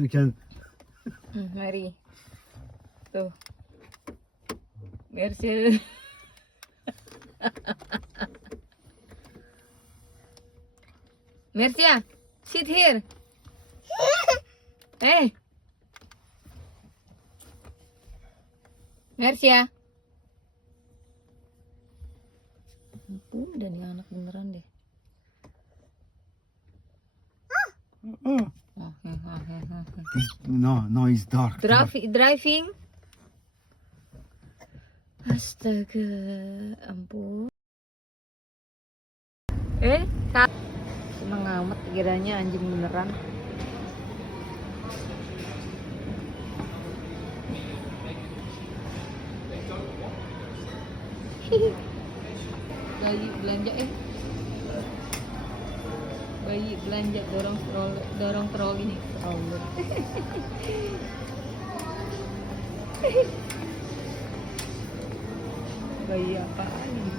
You can. Mari. Tuh. Merci. Mercia, sit here. Hey. Mercia. Udah nih anak beneran deh. Oh. No, it's dark. Driving. Astaga, ampun. Seneng amat kiranya anjing beneran. Bayi belanja bayi belanja dorong troli. Allah. Bayi apaan ini?